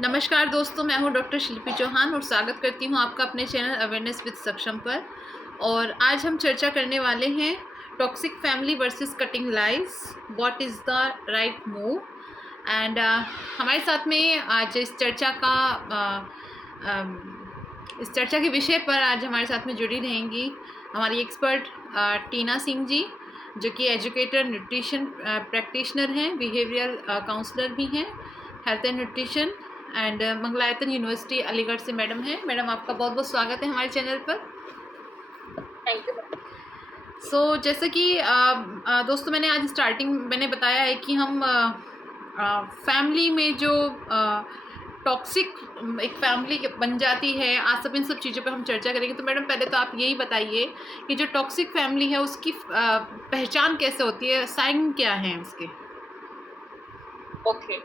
नमस्कार दोस्तों, मैं हूं डॉक्टर शिल्पी चौहान और स्वागत करती हूं आपका अपने चैनल अवेयरनेस विद सक्षम पर। और आज हम चर्चा करने वाले हैं toxic family versus cutting lies, what is the right move. And हमारे साथ में आज इस चर्चा के विषय पर आज हमारे साथ में जुड़ी रहेंगी हमारी एक्सपर्ट टीना सिंह जी, जो कि एजुकेटर, न्यूट्रिशन प्रैक्टिशनर हैं, बिहेवियरल काउंसलर भी हैं, health and nutrition and Mangalayatan university Aligarh से मैडम है। मैडम, आपका बहुत बहुत स्वागत है हमारे चैनल पर। Thank you. जैसे कि दोस्तों, मैंने आज स्टार्टिंग मैंने बताया है कि हम फैमिली में जो टॉक्सिक एक फैमिली बन जाती है, आज सब इन सब चीज़ों पर हम चर्चा करेंगे। तो मैडम, पहले तो आप यही बताइए कि जो टॉक्सिक फैमिली है उसकी पहचान कैसे होती है, साइन क्या है उसके? ओके,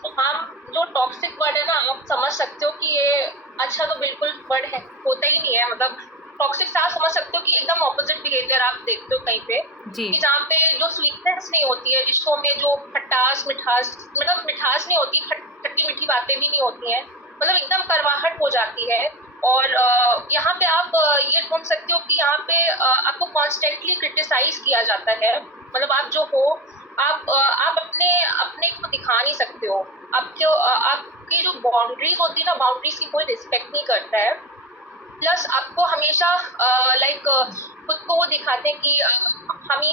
तो हम जो टॉक्सिक वर्ड है ना, आप समझ सकते हो कि ये अच्छा तो बिल्कुल वर्ड है, होता ही नहीं है। मतलब टॉक्सिक से आप समझ सकते हो कि एकदम ऑपोजिट बिहेवियर आप देखते हो कहीं पे, कि जहाँ पे जो स्वीटनेस नहीं होती है रिश्तों में, जो खटास मिठास, मतलब मिठास नहीं होती, खट्टी मीठी बातें भी नहीं होती हैं, मतलब एकदम करवाहट हो जाती है। और यहाँ पे आप ये ढूंढ सकते हो कि यहाँ पे आपको कॉन्स्टेंटली क्रिटिसाइज किया जाता है। मतलब आप जो हो, आप अपने अपने को दिखा नहीं सकते हो। आपकी जो बाउंड्रीज होती है ना, बाउंड्रीज की कोई रिस्पेक्ट नहीं करता है। प्लस आपको हमेशा लाइक खुद को वो दिखाते हैं कि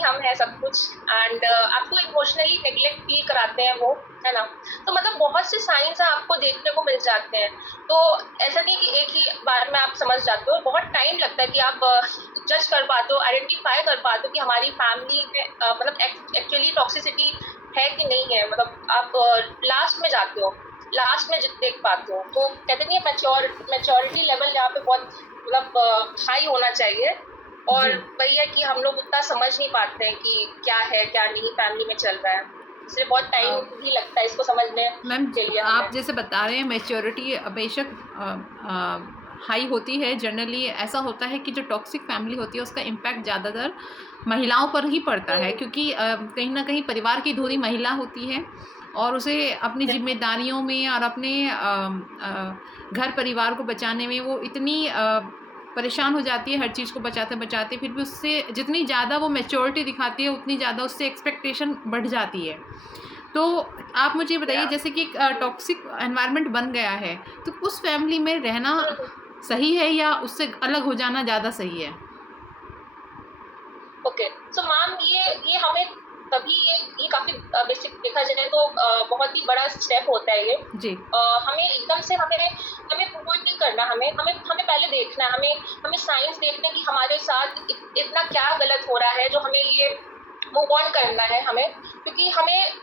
हम है सब कुछ, एंड आपको इमोशनली नेग्लेक्ट फील कराते हैं वो, है ना। तो मतलब बहुत से साइंस आपको देखने को मिल जाते हैं। तो ऐसा नहीं कि एक ही बार में आप समझ जाते हो, बहुत टाइम लगता है कि आप जज कर पाते हो, आइडेंटिफाई कर पाते हो कि हमारी फैमिली में मतलब एक्चुअली टॉक्सिसिटी है कि नहीं है। मतलब आप लास्ट में जाते हो, लास्ट में देख पाते हो। तो कहते नहीं है, मैच्योरिटी लेवल यहाँ पे बहुत मतलब हाई होना चाहिए। और वही है कि हम लोग उतना समझ नहीं पाते हैं कि क्या है क्या नहीं फैमिली में चल रहा है, इसलिए बहुत टाइम भी लगता है इसको समझने के लिए। आप जैसे बता रहे हैं मैच्योरिटी बेशक हाई होती है। जनरली ऐसा होता है कि जो टॉक्सिक फैमिली होती है उसका इम्पैक्ट ज़्यादातर महिलाओं पर ही पड़ता है, क्योंकि कहीं ना कहीं परिवार की धुरी महिला होती है और उसे अपनी जिम्मेदारियों में और अपने घर परिवार को बचाने में वो इतनी परेशान हो जाती है, हर चीज़ को बचाते बचाते, फिर भी उससे जितनी ज़्यादा वो मैच्योरिटी दिखाती है उतनी ज़्यादा उससे एक्सपेक्टेशन बढ़ जाती है। तो आप मुझे बताइए, जैसे कि टॉक्सिक एनवायरनमेंट बन गया है, तो उस फैमिली में रहना सही है या उससे अलग हो जाना ज़्यादा सही है? ओके, सो मैम, ये हमें तभी ये काफी बेसिक देखा जाए तो बहुत ही बड़ा स्टेप होता है ये जी। हमें एकदम से हमें प्रूव नहीं करना, हमें हमें हमें पहले देखना है, हमें साइंस देखना है कि हमारे साथ इतना क्या गलत हो रहा है जो हमें ये मूव ऑन करना है हमें। क्योंकि हमें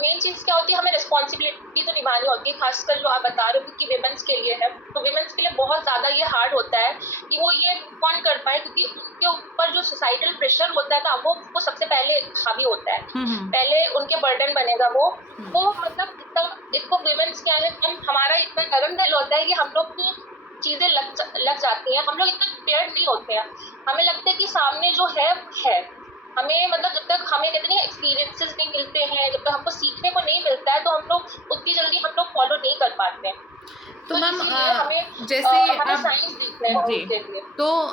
मेन चीज क्या होती है, हमें रिस्पॉन्सिबिलिटी तो निभानी होती है, खासकर जो आप बता रहे हो कि विमेंस के लिए है। तो विमेंस के लिए बहुत ज्यादा ये हार्ड होता है कि वो ये मूव ऑन कर पाए, क्योंकि उनके ऊपर जो सोसाइटल प्रेशर होता है ना, वो सबसे पहले हावी होता है। पहले उनके बर्डन बनेगा वो मतलब इनको विमेंस क्या है, हमारा इतना नरम दिल होता है कि हम लोग की चीजें लग जाती हैं, हम लोग इतना प्रिपेयर्ड नहीं होते हैं। हमें लगता है कि सामने जो है हमें, मतलब जब तक हमें कहते नहीं एक्सपीरियंसेस नहीं मिलते हैं, जब तक हमको सीखने को नहीं मिलता है, तो हम लोग उतनी जल्दी हम लोग फॉलो नहीं कर पाते हैं। तो मैम, जैसे हमें साइंस देखना है उनके लिए। तो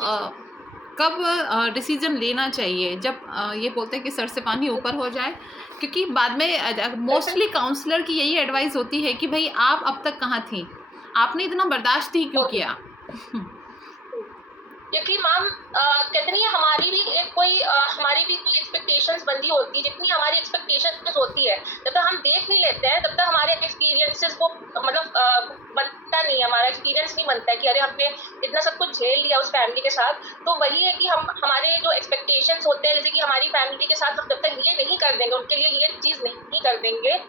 कब डिसीजन लेना चाहिए जब ये बोलते हैं कि सर से पानी ऊपर हो जाए? क्योंकि बाद में मोस्टली काउंसलर की यही एडवाइस होती है कि भाई आप अब तक कहाँ थी, आपने इतना बर्दाश्त ही क्यों किया? क्योंकि मैम कहते नहीं है, हमारी भी कोई एक्सपेक्टेशंस बंदी होती है। जितनी हमारी एक्सपेक्टेशंस होती है, जब तक हम देख नहीं लेते हैं तब तक हमारे एक्सपीरियंसेस को मतलब बनता नहीं है, हमारा एक्सपीरियंस नहीं बनता है कि अरे हमने इतना सब कुछ झेल लिया उस फैमिली के साथ। तो वही है कि हमारे जो एक्सपेक्टेशंस होते हैं, जैसे कि हमारी फैमिली के साथ हम जब तक ये नहीं कर देंगे, उनके लिए ये चीज नहीं कर देंगे,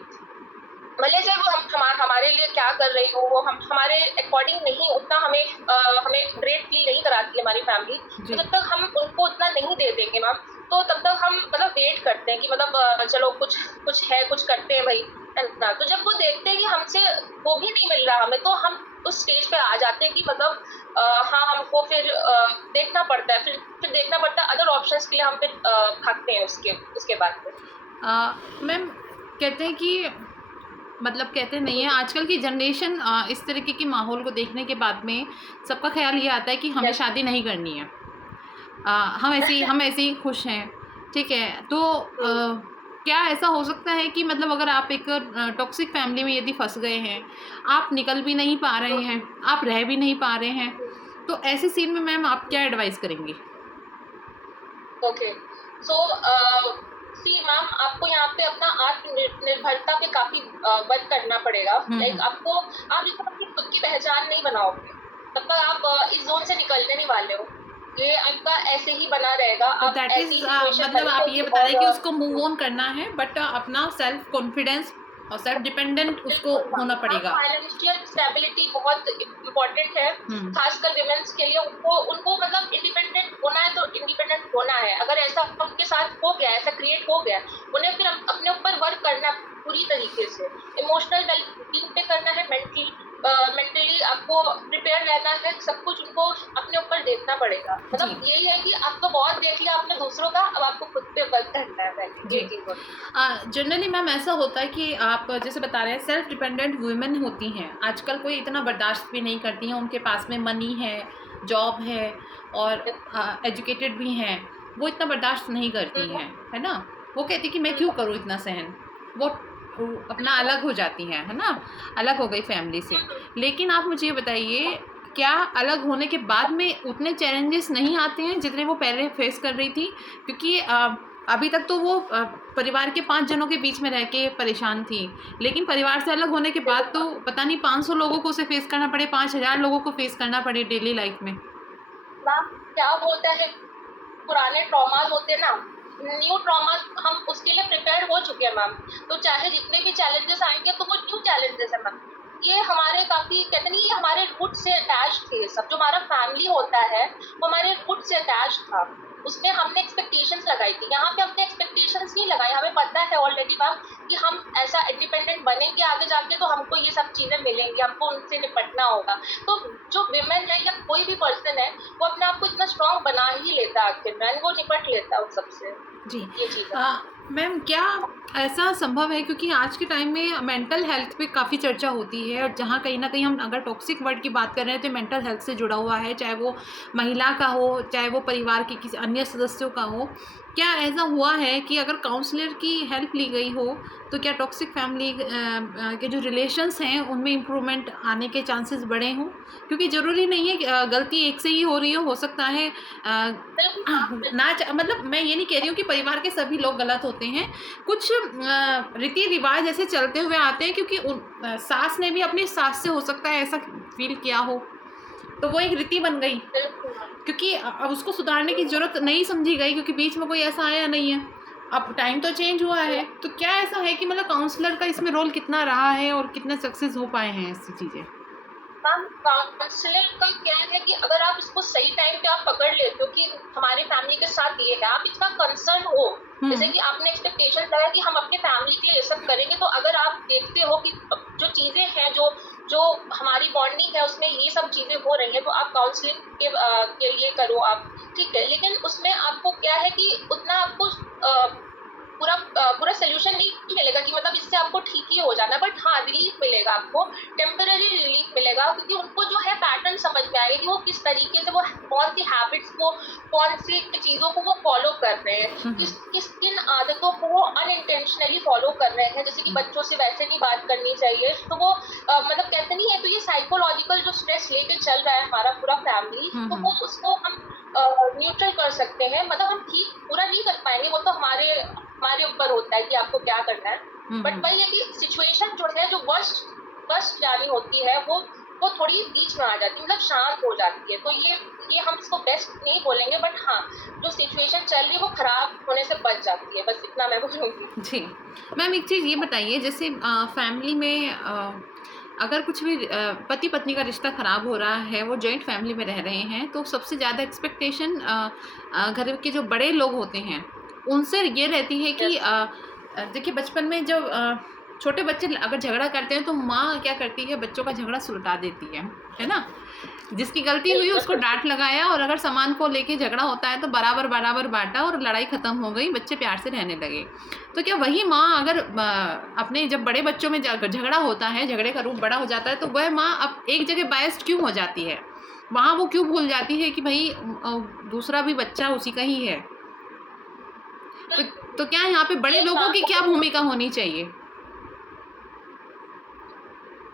भले से वो हमारे लिए क्या कर रही हो, वो हमारे अकॉर्डिंग नहीं, उतना हमें ग्रेट फील नहीं कराती हमारी फैमिली। तो जब तक हम उनको उतना नहीं दे देंगे मैम, तो तब तक हम मतलब वेट करते हैं कि मतलब चलो कुछ है, कुछ करते हैं भाई, है ना। तो जब वो देखते हैं कि हमसे वो भी नहीं मिल रहा हमें, तो हम उस स्टेज पे आ जाते हैं कि मतलब हाँ, हमको फिर देखना पड़ता है, फिर देखना पड़ता है अदर ऑप्शंस के लिए, हम फिर भागते हैं उसके बाद। मैम, कहते हैं कि मतलब कहते नहीं है आजकल की जनरेशन इस तरीके के माहौल को देखने के बाद में सबका ख्याल ये आता है कि हमें शादी नहीं करनी है, हम ऐसे ही खुश हैं, ठीक है। तो क्या ऐसा हो सकता है कि मतलब अगर आप एक टॉक्सिक फैमिली में यदि फंस गए हैं, आप निकल भी नहीं पा रहे हैं, आप रह भी नहीं पा रहे हैं, तो ऐसे सीन में मैम आप क्या एडवाइस करेंगी? ओके, सो सी मैम, आपको यहाँ पे अपना आत्मनिर्भरता पे काफी वर्क करना पड़ेगा। लाइक आपको, आप जब तक अपनी खुद की पहचान नहीं बनाओगे तब तक आप इस जोन से निकलने नहीं वाले हो। ये आपका ऐसे ही बना रहेगा। तो आप दैट ऐसी इज सिचुएशन मतलब आप ये बता रहे हैं कि उसको मूव और ऑन करना है, बट अपना सेल्फ कॉन्फिडेंस और सेल्फ डिपेंडेंट उसको बिल्कुल होना पड़ेगा। फाइनेंशियल स्टेबिलिटी बहुत इम्पोर्टेंट है, खासकर विमेंस के लिए। उनको उनको मतलब इंडिपेंडेंट होना है तो इंडिपेंडेंट होना है। अगर ऐसा उनके साथ हो गया, ऐसा क्रिएट हो गया, उन्हें फिर अपने ऊपर वर्क करना है पूरी तरीके से। इमोशनल वेलबींग पे करना है, मेंटली आपको प्रिपेयर रहना है, सब कुछ उनको अपने ऊपर देखना पड़ेगा। मतलब यही है कि आपको बहुत देख लिया आपने दूसरों का, अब आपको खुद पे वर्क करना है पहले। ये चीज जनरली मैम ऐसा होता है कि आप जैसे बता रहे हैं सेल्फ डिपेंडेंट वुमेन होती हैं आजकल, कोई इतना बर्दाश्त भी नहीं करती हैं, उनके पास में मनी है, जॉब है और एजुकेटेड भी हैं, वो इतना बर्दाश्त नहीं करती हैं, है ना। वो कहती कि मैं क्यों करूँ इतना सहन, वो अपना अलग हो जाती हैं, है ना, अलग हो गई फैमिली से। लेकिन आप मुझे ये बताइए, क्या अलग होने के बाद में उतने चैलेंजेस नहीं आते हैं जितने वो पहले फेस कर रही थी? क्योंकि अभी तक तो वो परिवार के 5 जनों के बीच में रह के परेशान थी, लेकिन परिवार से अलग होने के बाद तो पता नहीं 500 लोगों को उसे फेस करना पड़े, 5000 लोगों को फेस करना पड़े डेली लाइफ में। क्या होता है, पुराने ट्रॉमास होते हैं ना, न्यू ट्रॉमास हम उसके लिए प्रिपेयर हो चुके हैं मैम। तो चाहे जितने भी चैलेंजेस आएंगे तो वो न्यू चैलेंजेस है मैम। ये हमारे काफी कहते नहीं, ये हमारे रूट से अटैच थे। सब जो हमारा फैमिली होता है वो हमारे रूट से अटैच था। उसमें हमने एक्सपेक्टेशंस लगाई थी, यहाँ पे हमने एक्सपेक्टेशंस नहीं लगाई। हमें पता है ऑलरेडी मैम कि हम ऐसा इंडिपेंडेंट बनेंगे आगे जाके तो हमको ये सब चीजें मिलेंगी, हमको उनसे निपटना होगा। तो जो विमेन है या कोई भी पर्सन है वो अपने आप को इतना स्ट्रांग बना ही लेता है, आखिर में वो निपट लेता है उन सबसे। जी ये चीज मैम, क्या ऐसा संभव है, क्योंकि आज के टाइम में मेंटल हेल्थ पे काफ़ी चर्चा होती है, और जहाँ कहीं ना कहीं हम अगर टॉक्सिक वर्ड की बात कर रहे हैं तो मेंटल हेल्थ से जुड़ा हुआ है, चाहे वो महिला का हो, चाहे वो परिवार के किसी अन्य सदस्यों का हो। क्या ऐसा हुआ है कि अगर काउंसलर की हेल्प ली गई हो तो क्या टॉक्सिक फैमिली के जो रिलेशंस हैं उनमें इम्प्रूवमेंट आने के चांसेस बढ़े हों? क्योंकि ज़रूरी नहीं है कि गलती एक से ही हो रही हो सकता है मतलब मैं ये नहीं कह रही हूँ कि परिवार के सभी लोग गलत होते हैं, कुछ रीति रिवाज ऐसे चलते हुए आते हैं, क्योंकि सास ने भी अपनी सास से हो सकता है ऐसा फील किया हो, तो वो एक रीति बन गई, क्योंकि अब उसको सुधारने की जरूरत नहीं समझी गई, क्योंकि बीच में कोई ऐसा आया नहीं है। अब टाइम तो चेंज हुआ है, तो क्या ऐसा है कि मतलब काउंसलर का इसमें रोल कितना रहा है और कितने सक्सेस हो पाए हैं ऐसी चीज़ें? मैम, काउंसलर का क्या है कि अगर आप इसको सही टाइम पे आप पकड़ लेते हो कि हमारी फैमिली के साथ ये है, आप इतना कंसर्न हो, जैसे कि आपने एक्सपेक्टेशन लगाया कि हम अपने फैमिली के लिए ये सब करेंगे, तो अगर आप देखते हो कि जो चीजें हैं, जो हमारी बॉन्डिंग है उसमें ये सब चीजें हो रही हैं, तो आप काउंसलिंग के लिए करो आप, ठीक है। लेकिन उसमें आपको क्या है कि उतना आपको पूरा सोल्यूशन नहीं मिलेगा कि मतलब इससे आपको ठीक ही हो जाना, बट हाँ रिलीफ मिलेगा, आपको टेम्पररी रिलीफ मिलेगा, क्योंकि उनको जो है पैटर्न समझ में आएगा कि वो किस तरीके से, वो कौन सी हैबिट्स को, कौन सी चीजों को वो फॉलो कर रहे हैं, किन आदतों को वो अनइंटेंशनली फॉलो कर रहे हैं। जैसे कि बच्चों से वैसे नहीं बात करनी चाहिए, तो वो मतलब कहते नहीं है, तो ये साइकोलॉजिकल जो स्ट्रेस लेके चल रहा है हमारा पूरा फैमिली, तो वो उसको हम न्यूट्रल कर सकते हैं। मतलब हम ठीक पूरा नहीं कर पाएंगे, वो तो हमारे ऊपर होता है कि आपको क्या करना है, बट वही है कि सिचुएशन जो है, जो वर्स्ट जानी होती है, वो थोड़ी बीच में आ जाती है, मतलब शांत हो जाती है। तो ये हम इसको बेस्ट नहीं बोलेंगे, बट हाँ जो सिचुएशन चल रही है वो खराब होने से बच जाती है, बस इतना मैं बोलूँगी। जी मैम, एक चीज़ ये बताइए, जैसे फैमिली में अगर कुछ भी पति पत्नी का रिश्ता ख़राब हो रहा है, वो जॉइंट फैमिली में रह रहे हैं, तो सबसे ज़्यादा एक्सपेक्टेशन घर के जो बड़े लोग होते हैं उनसे ये रहती है कि देखिए बचपन में जब छोटे बच्चे अगर झगड़ा करते हैं तो माँ क्या करती है, बच्चों का झगड़ा सुलटा देती है ना। जिसकी गलती हुई उसको डांट लगाया, और अगर सामान को लेके झगड़ा होता है तो बराबर बराबर बांटा और लड़ाई ख़त्म हो गई, बच्चे प्यार से रहने लगे। तो क्या वही माँ अगर अपने जब बड़े बच्चों में झगड़ा होता है, झगड़े का रूप बड़ा हो जाता है, तो वह माँ अब एक जगह बायस्ड क्यों हो जाती है, वहाँ वो क्यों भूल जाती है कि भाई दूसरा भी बच्चा उसी का ही है। तो क्या यहाँ पे बड़े लोगों की क्या भूमिका होनी चाहिए?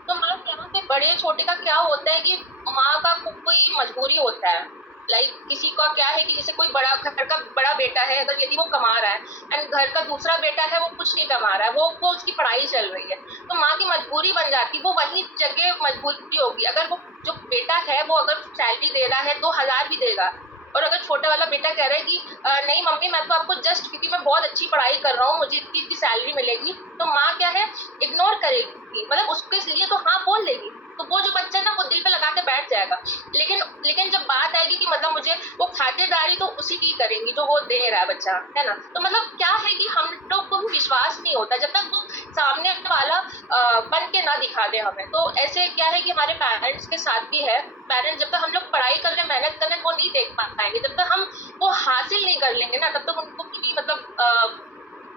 तो मतलब यहाँ पे बड़े छोटे का क्या होता है कि माँ का कोई मजबूरी होता है, लाइक किसी का क्या है कि जैसे कोई बड़ा घर का बड़ा बेटा है, अगर यदि वो कमा रहा है एंड घर का दूसरा बेटा है वो कुछ नहीं कमा रहा है, वो उसकी पढ़ाई चल रही है, तो माँ की मजबूरी बन जाती, वो वही जगह मजबूरी होगी। अगर वो जो बेटा है वो अगर सैलरी दे रहा है 2000 भी देगा, और अगर छोटा वाला बेटा कह रहा है कि नहीं मम्मी मैं तो आपको जस्ट क्योंकि मैं बहुत अच्छी पढ़ाई कर रहा हूँ मुझे इतनी इतनी सैलरी मिलेगी, तो माँ क्या है इग्नोर करेगी, मतलब उसके लिए तो हाँ बोल लेगी, तो वो जो बच्चा ना वो दिल पे लगा के बैठ जाएगा। लेकिन जब बात आएगी कि मतलब मुझे वो खातिरदारी तो उसी की करेंगी जो वो दे रहा है बच्चा, है ना। तो मतलब क्या है कि हम लोग को विश्वास नहीं होता जब तक वो सामने वाला बन के ना दिखा दे हमें। तो ऐसे क्या है कि हमारे पेरेंट्स के साथ भी है, पेरेंट्स जब तक हम लोग पढ़ाई कर रहे मेहनत कर रहे वो नहीं देख पाएंगे, जब तक हम वो हासिल नहीं कर लेंगे ना तब तक उनको भी मतलब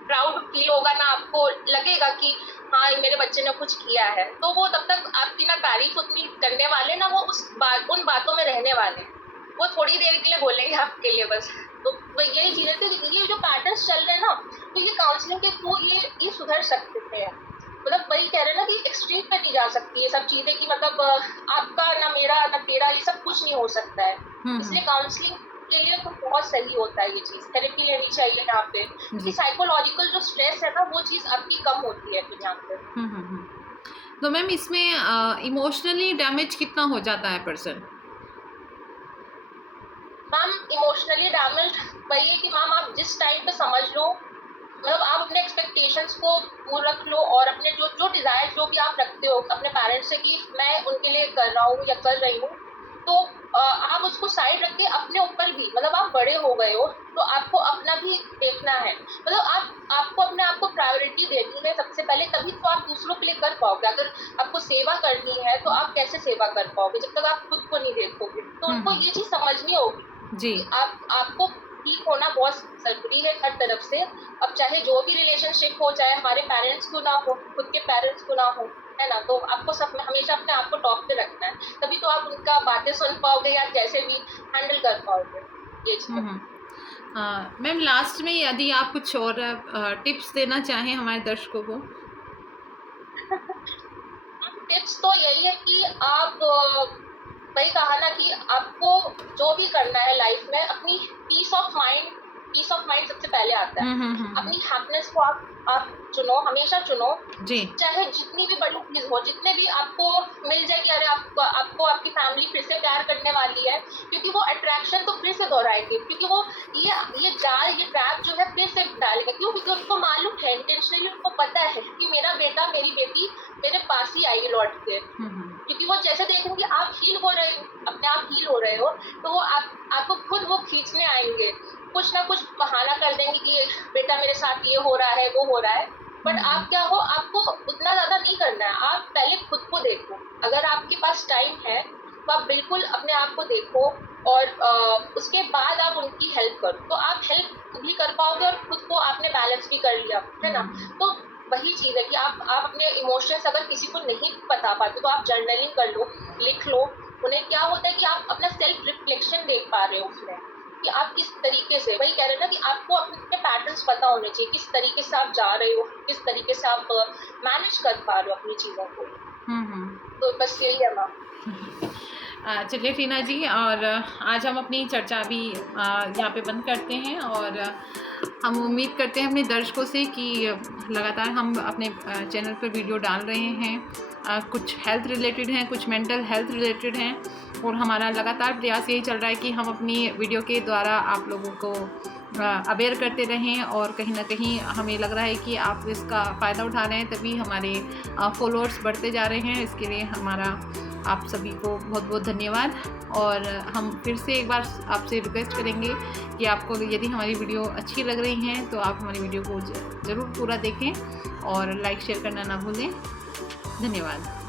प्राउड फील होगा ना, आपको लगेगा कि हाँ मेरे बच्चे ने कुछ किया है, तो वो तब तक आपकी ना तारीफ उतनी करने वाले ना, वो उन बातों में रहने वाले, वो थोड़ी देर के लिए बोलेंगे आपके लिए बस। तो यही चीज़ है, तो ये जो पैटर्न्स चल रहे हैं ना, तो ये काउंसलिंग के थ्रू ये सुधर सकते हैं। मतलब वही कह रहे हैं ना कि एक्सट्रीम पे नहीं जा सकती ये सब चीजें कि मतलब आपका ना मेरा ना तेरा ये सब कुछ नहीं हो सकता है। इसलिए काउंसलिंग के लिए तो बहुत सही होता है ये चीज, थेरेपी लेनी चाहिए यहाँ पे, कि साइकोलॉजिकल जो स्ट्रेस है ना वो चीज आपकी कम होती है फिर यहाँ पे। तो मैम इसमें इमोशनली डैमेज कितना हो जाता है पर्सन? मैम इमोशनली डैमेज वही है कि मैम आप जिस टाइम पे समझ लो, मतलब आप अपने एक्सपेक्टेशंस को दूर रख लो, और अपने जो डिजायर जो भी आप रखते हो अपने पेरेंट्स से कि मैं उनके लिए कर रहा हूँ या कर रही हूँ, तो आप उसको साइड रख के अपने ऊपर भी, मतलब आप बड़े हो गए हो तो आपको अपना भी देखना है, मतलब आपको अपने आप को प्रायोरिटी देनी है सबसे पहले, तभी तो आप दूसरों के लिए कर पाओगे। अगर आपको सेवा करनी है तो आप कैसे सेवा कर पाओगे जब तक आप खुद को नहीं देखोगे। तो उनको ये चीज समझनी होगी जी, आपको ठीक होना बहुत जरूरी है हर तरफ से। अब चाहे जो भी रिलेशनशिप हो, चाहे हमारे पेरेंट्स को ना हो, खुद के पेरेंट्स को ना हो, है ना, तो आपको सब हमेशा अपने आप को टॉप पे रखना है, तभी तो आप उनका बातें सुन पाओगे या जैसे भी हैंडल कर पाओगे ये चीज़। मैम लास्ट में यदि आप कुछ और टिप्स देना चाहें हमारे दर्शकों को? टिप्स तो यही है कि आप वही कहा ना कि आपको जो भी करना है लाइफ में, अपनी पीस ऑफ माइंड सबसे पहले आता है। अपनी हैप्पीनेस को आप चुनो, हमेशा चुनो जी, चाहे जितनी भी बड़ी चीज हो, जितने भी आपको मिल जाएगी, अरे आपको आपकी फैमिली फिर से प्यार करने वाली है, क्योंकि वो अट्रैक्शन तो फिर से दोहराएगी, क्योंकि वो ये ट्रैप जो है फिर से डालेगा। क्यों? क्योंकि उनको मालूम है, इंटेंशनली उनको पता है कि मेरा बेटा मेरी बेटी मेरे पास ही आएगी लौट के, क्योंकि वो जैसे देखेंगे आप हील हो रहे हो, अपने आप हील हो रहे हो, तो वो आपको खुद वो खींचने आएंगे, कुछ ना कुछ बहाना कर देंगे कि बेटा मेरे साथ ये हो रहा है वो हो रहा है। बट आप क्या हो, आपको उतना ज्यादा नहीं करना है, आप पहले खुद को देखो। अगर आपके पास टाइम है तो आप बिल्कुल अपने आप को देखो, और उसके बाद आप उनकी हेल्प करो, तो आप हेल्प भी कर पाओगे और खुद को आपने बैलेंस भी कर लिया, है ना। तो वही चीज़ है कि आप अपने इमोशंस अगर किसी को नहीं बता पाते तो आप जर्नलिंग कर लो, लिख लो। उन्हें क्या होता है कि आप अपना सेल्फ रिफ्लेक्शन देख पा रहे हो उसमें, कि आप किस तरीके से, वही कह रहे हैं ना कि आपको अपने पैटर्न्स पता होने चाहिए, किस तरीके से आप जा रहे हो, किस तरीके से आप मैनेज कर पा रहे हो अपनी चीज़ों को। तो बस यही है मैम। चलिए टीना जी, और आज हम अपनी चर्चा भी यहाँ पे बंद करते हैं, और हम उम्मीद करते हैं अपने दर्शकों से कि लगातार हम अपने चैनल पर वीडियो डाल रहे हैं, कुछ हेल्थ रिलेटेड हैं, कुछ मेंटल हेल्थ रिलेटेड हैं, और हमारा लगातार प्रयास यही चल रहा है कि हम अपनी वीडियो के द्वारा आप लोगों को अवेयर करते रहें, और कहीं ना कहीं हमें लग रहा है कि आप इसका फ़ायदा उठा रहे हैं, तभी हमारे फॉलोअर्स बढ़ते जा रहे हैं। इसके लिए हमारा आप सभी को बहुत बहुत धन्यवाद। और हम फिर से एक बार आपसे रिक्वेस्ट करेंगे कि आपको यदि हमारी वीडियो अच्छी लग रही हैं तो आप हमारी वीडियो को ज़रूर पूरा देखें और लाइक शेयर करना ना भूलें। धन्यवाद।